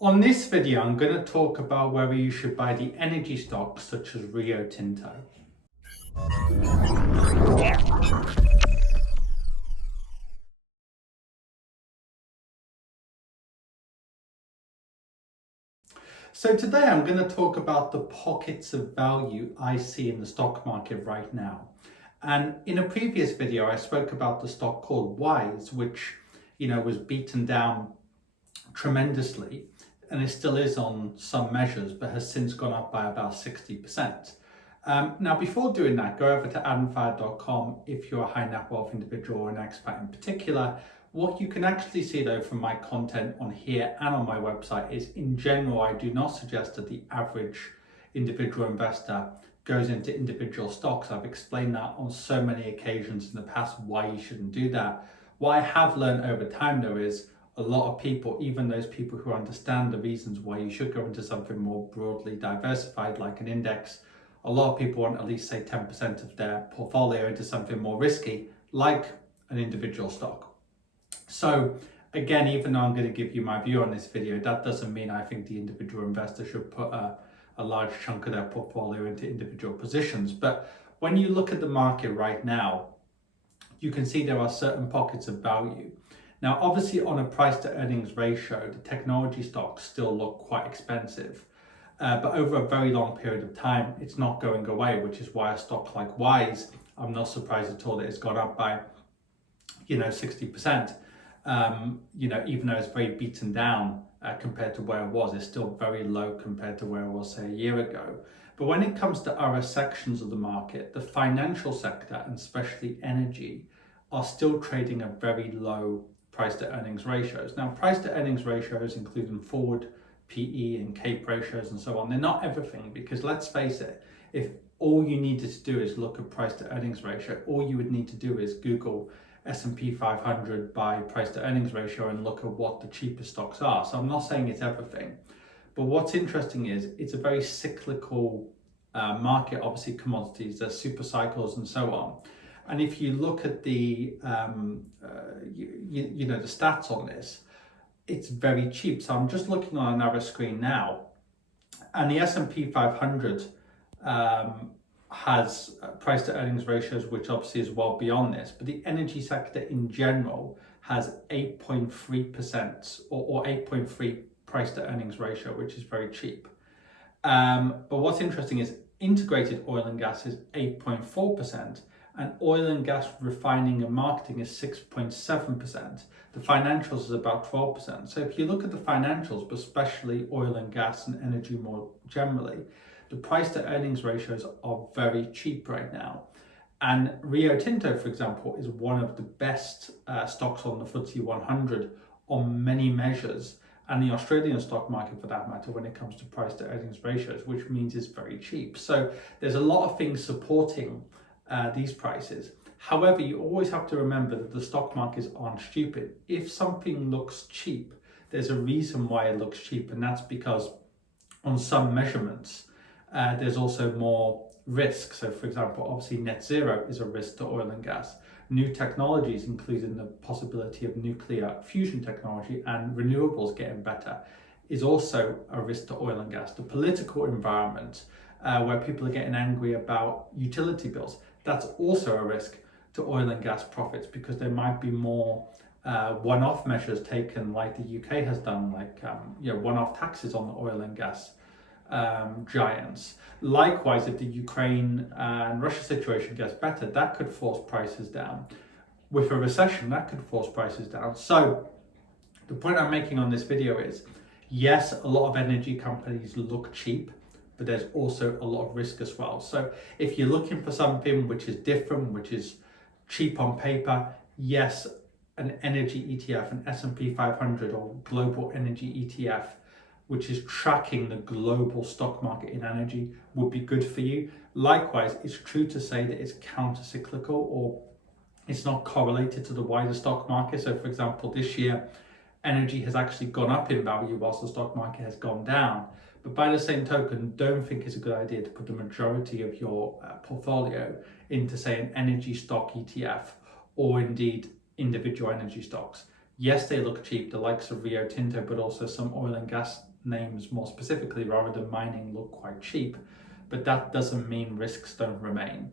On this video, I'm going to talk about whether you should buy the energy stocks such as Rio Tinto. So today I'm going to talk about the pockets of value I see in the stock market right now. And in a previous video, I spoke about the stock called Wise, which, was beaten down tremendously, and it still is on some measures, but has since gone up by about 60%. Now, before doing that, go over to adamfire.com if you're a high net wealth individual or an expat in particular. What you can actually see though from my content on here and on my website is, in general, I do not suggest that the average individual investor goes into individual stocks. I've explained that on so many occasions in the past why you shouldn't do that. What I have learned over time though is a lot of people, even those people who understand the reasons why you should go into something more broadly diversified like an index, a lot of people want at least say 10% of their portfolio into something more risky like an individual stock. So again, even though I'm going to give you my view on this video, that doesn't mean I think the individual investor should put a large chunk of their portfolio into individual positions. But when you look at the market right now, you can see there are certain pockets of value. Now, obviously on a price to earnings ratio, the technology stocks still look quite expensive. But over a very long period of time, it's not going away, which is why a stock like Wise, I'm not surprised at all that it's gone up by, 60%. Even though it's very beaten down compared to where it was, it's still very low compared to where it was, say, a year ago. But when it comes to other sections of the market, the financial sector and especially energy are still trading at very low price to earnings ratios. Now, price to earnings ratios, including forward PE and CAPE ratios and so on, they're not everything, because let's face it, if all you needed to do is look at price to earnings ratio, all you would need to do is Google S&P 500 by price to earnings ratio and look at what the cheapest stocks are. So I'm not saying it's everything, but what's interesting is it's a very cyclical market. Obviously commodities, there's super cycles and so on. And if you look at the the stats on this, it's very cheap. So I'm just looking on another screen now, and the S&P 500 has price to earnings ratios which obviously is well beyond this, but the energy sector in general has 8.3% or 8.3 price to earnings ratio, which is very cheap. But what's interesting is integrated oil and gas is 8.4%, and oil and gas refining and marketing is 6.7%. The financials is about 12%. So if you look at the financials, but especially oil and gas and energy more generally, the price to earnings ratios are very cheap right now. And Rio Tinto, for example, is one of the best stocks on the FTSE 100 on many measures, and the Australian stock market for that matter, when it comes to price to earnings ratios, which means it's very cheap. So there's a lot of things supporting these prices. However, you always have to remember that the stock markets aren't stupid. If something looks cheap, there's a reason why it looks cheap, and that's because on some measurements, there's also more risk. So for example, obviously net zero is a risk to oil and gas. New technologies, including the possibility of nuclear fusion technology and renewables getting better, is also a risk to oil and gas. The political environment, where people are getting angry about utility bills, that's also a risk to oil and gas profits, because there might be more one-off measures taken like the UK has done, like one-off taxes on the oil and gas giants. Likewise, if the Ukraine and Russia situation gets better, that could force prices down. With a recession, that could force prices down. So the point I'm making on this video is, yes, a lot of energy companies look cheap, but there's also a lot of risk as well. So if you're looking for something which is different, which is cheap on paper, yes, an energy ETF, an S&P 500 or global energy ETF, which is tracking the global stock market in energy, would be good for you. Likewise, it's true to say that it's counter-cyclical, or it's not correlated to the wider stock market. So for example, this year, energy has actually gone up in value whilst the stock market has gone down. But by the same token, don't think it's a good idea to put the majority of your portfolio into, say, an energy stock ETF, or indeed individual energy stocks. Yes, they look cheap, the likes of Rio Tinto, but also some oil and gas names more specifically rather than mining look quite cheap, but that doesn't mean risks don't remain.